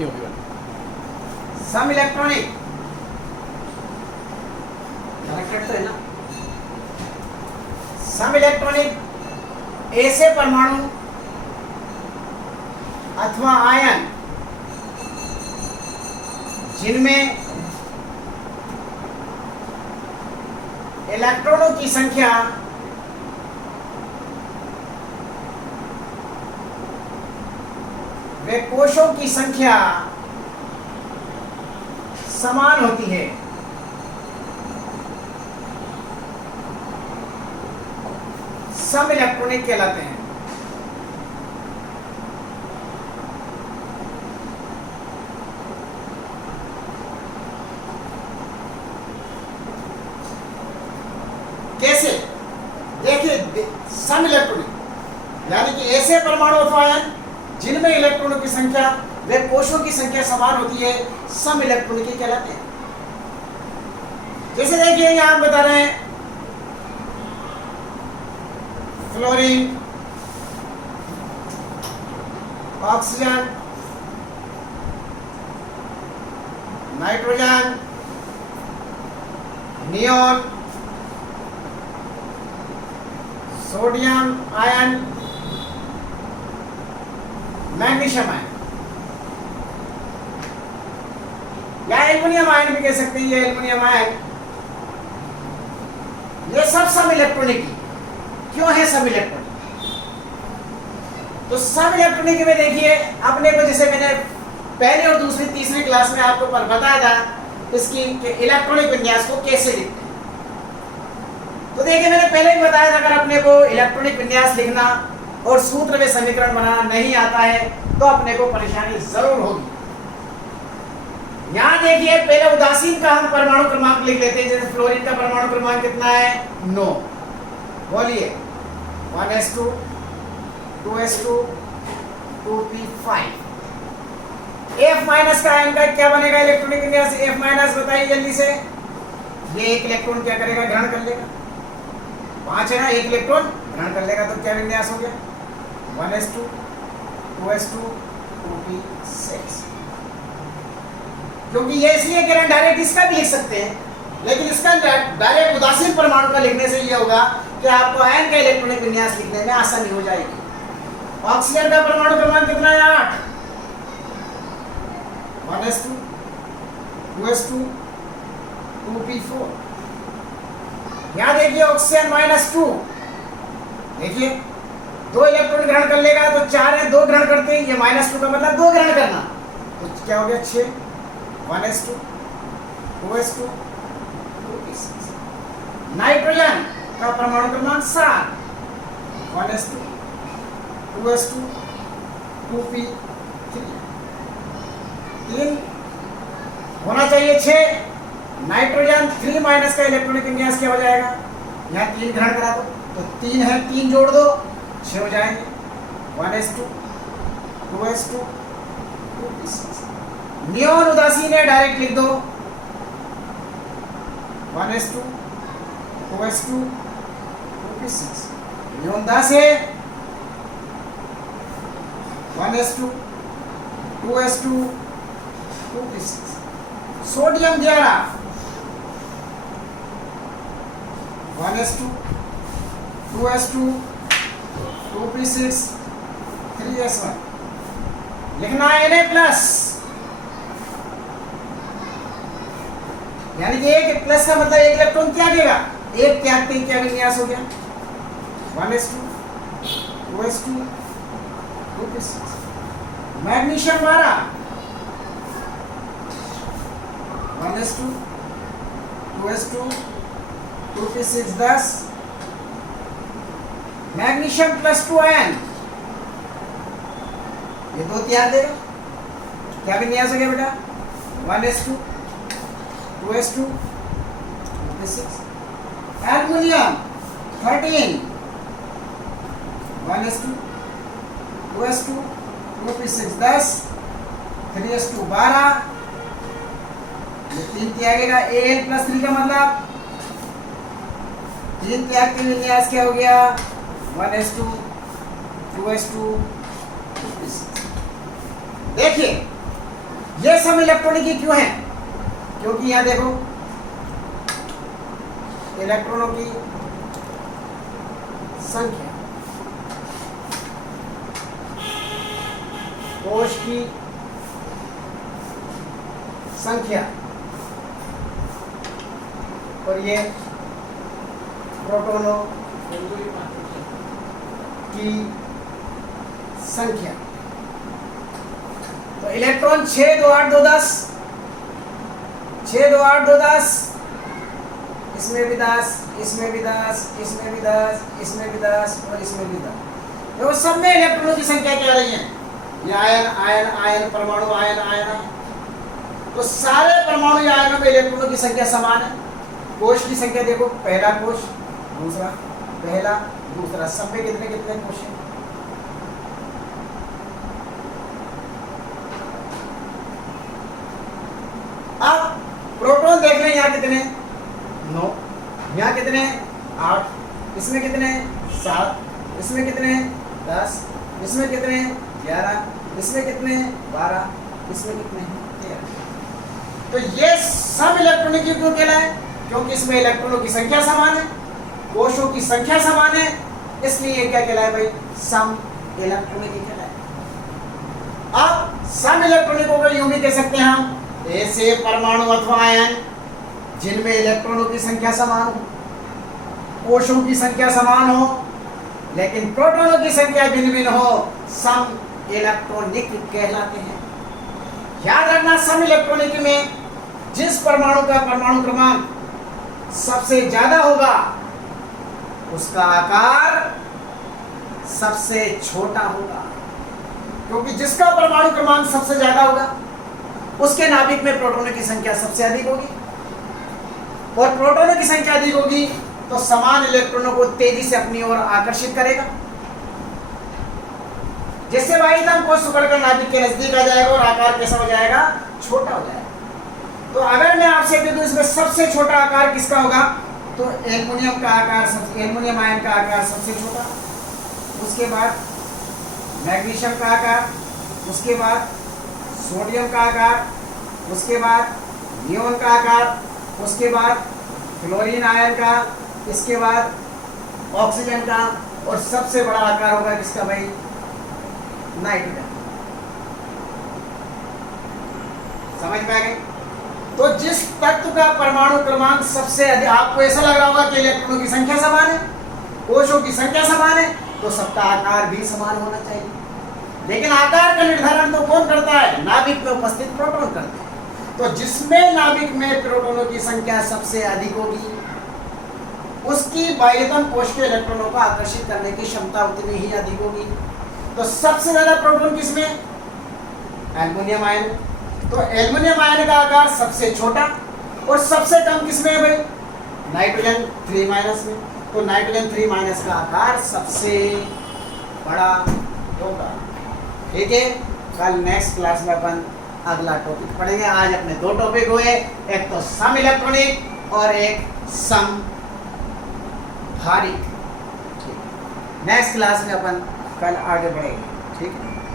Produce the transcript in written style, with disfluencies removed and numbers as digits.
नहीं होगी वाली। सम इलेक्ट्रॉनिक कनेक्टेड तो है ना। सम इलेक्ट्रॉनिक ऐसे परमाणु अथवा आयन जिनमें इलेक्ट्रॉनों की संख्या वे कोशों की संख्या समान होती है। सम इलेक्ट्रॉनिक कहलाते हैं। कैसे? देखिए, सम इलेक्ट्रॉनिक यानी कि ऐसे परमाणु अथवा आयन जिनमें इलेक्ट्रॉनों की संख्या वे कोशों की संख्या समान होती है, सम इलेक्ट्रॉनिक कहलाते हैं। जैसे देखिए यहां हम बता रहे हैं fluorine, oxygen, nitrogen, neon, sodium ion, magnesium ion या एल्युमिनियम आयन भी कह सकते हैं। ये एल्युमिनियम आयन, ये सब सम इलेक्ट्रॉनिक क्यों है? सम इलेक्ट्रॉनिक तो सम इलेक्ट्रॉनिक में देखिए अपने को, जैसे मैंने पहले और दूसरी तीसरी क्लास में आपको बताया था इसकी इलेक्ट्रॉनिक विन्यास को कैसे लिखते हैं। तो देखिए मैंने पहले भी बताया था, अगर अपने को इलेक्ट्रॉनिक विन्यास लिखना और सूत्र में समीकरण बनाना नहीं आता है तो अपने को परेशानी जरूर होगी। यहां देखिए पहले उदासीन का हम परमाणु क्रमांक लिख लेते हैं। जैसे फ्लोरीन का परमाणु क्रमांक कितना है? 9। बोलिए 1s2 2s2 2p5। F minus का आयन का क्या बनेगा इलेक्ट्रॉनिक विन्यास? F माइनस बताइए जल्दी से। ये एक इलेक्ट्रॉन क्या करेगा? ग्रहण कर लेगा। 5 है ना, एक इलेक्ट्रॉन ग्रहण कर लेगा तो क्या विन्यास हो गया? 1s2 2s2 2p6। क्योंकि ये इसलिए कह रहे हैं, डायरेक्ट इसका भी लिख सकते हैं, लेकिन इसका डायरेक्ट उदासीन परमाणु का लिखने से ये होगा कि आपको आयन का इलेक्ट्रॉनिक विन्यास लिखने में आसानी हो जाएगी। ऑक्सीजन का परमाणु क्रमांक कितना है? 8। 1s2 2s2 2p4। यहां देखिए ऑक्सीजन -2, देखिए 2 इलेक्ट्रॉन ग्रहण कर लेगा तो 4 है, 2 ग्रहण करते हैं, ये -2 का मतलब 2 ग्रहण करना, तो क्या हो गया? 6। 1s2 2s2 2p6। नाइट्रोजन का परमाणु क्रमांक 7। 1s2 2s2 2p3। 3 होना चाहिए 6। नाइट्रोजन 3 माइनस का इलेक्ट्रॉनिक विन्यास क्या हो जाएगा? यहाँ 3 ग्रहण करा दो तो 3 है, 3 जोड़ दो 6 हो जाएंगे। 1s2 2s2 2p6। नियोन उदासीन है, डायरेक्ट लिख दो 1s2 2s2 2p6। नियोन 10 है, 1s2 2s2 2p6। Sodium 11 1s2 2s2 2p6 3s1। लिखना है Na+, यानी कि एक प्लस का मतलब एक इलेक्ट्रॉन त्यागेगा, एक त्यागते ही क्या विन्यास हो गया? 1s2 2s2 2p6। Magnesium 12 1s2 2s2 2p6 10। Magnesium +2 ion, ये 2 त्याग देगा, क्या विन्यास हो गया बेटा? 1s2 2s2 2p6। Aluminium 13 1s2 2s2 2p6 10। 3s2 12, ये 3 त्यागेगा, Al+3 का मतलब 3 त्याग के विन्यास क्या हो गया? 1s2 2s2 2p6। देखिए ये सम इलेक्ट्रॉनिक क्यों है? क्योंकि यहां देखो इलेक्ट्रॉनों की संख्या कोश की संख्या और ये प्रोटॉनों की संख्या। तो इलेक्ट्रॉन 6 2 8 2 10, 6 2 8 2 10, इसमें भी 10, इसमें भी 10, इसमें भी 10, इसमें भी 10 और इसमें भी 10। तो सब में इलेक्ट्रॉनों की संख्या क्या रही है? ये आयन आयन आयन परमाणु आयन आयन। तो सारे परमाणु या आयनों में इलेक्ट्रॉनों की संख्या समान है। कोश की संख्या देखो, पहला कोश, दूसरा, पहला, दूसरा, सब में कितने कितने कोश हैं? अब प्रोटॉन देख लें, यहाँ कितने? 9, यहाँ कितने? 8, इसमें कितने? 7, इसमें कितने? 10, इसमें कितने? 11, इसमें कितने? 12, इसमें कितने? 13। तो ये सब इलेक्ट्रॉनिक क्यों कहलाए? क्योंकि इसमें इलेक्ट्रॉनों की संख्या समान है, कोशों की संख्या समान है, इसलिए ये क्या कहलाए भाई? सम इलेक्ट्रॉनिक कहलाए। अब सम इलेक्ट्रॉनिकों को यूं भी कह सकते हैं हम, ऐसे परमाणु अथवा आयन जिनमें इलेक्ट्रॉनों की संख्या समान हो, कोशों की संख्या समान हो, लेकिन प्रोटॉनों की संख्या भिन्न भिन्न हो, सम इलेक्ट्रॉनिक कहलाते हैं। याद रखना, सम इलेक्ट्रॉनिक में जिस परमाणु का परमाणु क्रमांक सबसे ज्यादा होगा उसका आकार सबसे छोटा होगा, क्योंकि जिसका परमाणु क्रमांक सबसे ज्यादा होगा उसके नाभिक में प्रोटॉनों की संख्या सबसे अधिक होगी, और प्रोटॉनों की संख्या अधिक होगी तो समान इलेक्ट्रॉनों को तेजी से अपनी ओर आकर्षित करेगा, जिससे वायुदान कोश सुखड़कर नाभिक के नजदीक आ जाएगा और आकार कैसा हो जाएगा? छोटा हो जाएगा। तो अगर मैं आपसे कह दूं इसमें सबसे छोटा आकार किसका होगा, तो एल्युमिनियम का आकार, एल्युमिनियम आयन का आकार सबसे छोटा, उसके बाद मैग्नीशियम का आकार, उसके बाद सोडियम का आकार, उसके बाद नियोन का आकार, उसके बाद क्लोरीन आयन का, इसके बाद ऑक्सीजन का, और सबसे बड़ा आकार होगा किसका भाई? नाइट्रोजन। समझ में आ गई? तो जिस तत्व का परमाणु क्रमांक सबसे अधिक, आपको ऐसा लग रहा होगा कि इलेक्ट्रॉनों की संख्या समान है, कोशों की संख्या समान है, तो सबका आकार भी समान होना चाहिए। लेकिन आकार का निर्धारण तो कौन करता है? नाभिक में उपस्थित प्रोटॉन करते हैं। तो जिसमें नाभिक में प्रोटॉनों की संख्या सबसे अधिक होगी उसकी बाह्यतम कोश के इलेक्ट्रॉनों को आकर्षित करने की क्षमता उतनी ही अधिक होगी। तो सबसे ज्यादा प्रोटॉन किसमें? Aluminium ion. तो एल्युमिनियम आयन का आकार सबसे छोटा, और सबसे कम किसमें है भाई? नाइट्रोजन 3- में। तो नाइट्रोजन 3- का आकार सबसे बड़ा होगा। ठीक है, कल नेक्स्ट क्लास में अपन अगला टॉपिक पढ़ेंगे। आज अपने 2 टॉपिक हुए, एक तो सम इलेक्ट्रॉनिक और एक सम भारिक। नेक्स्ट क्लास में अपन कल आगे बढ़ेंगे। ठीक है।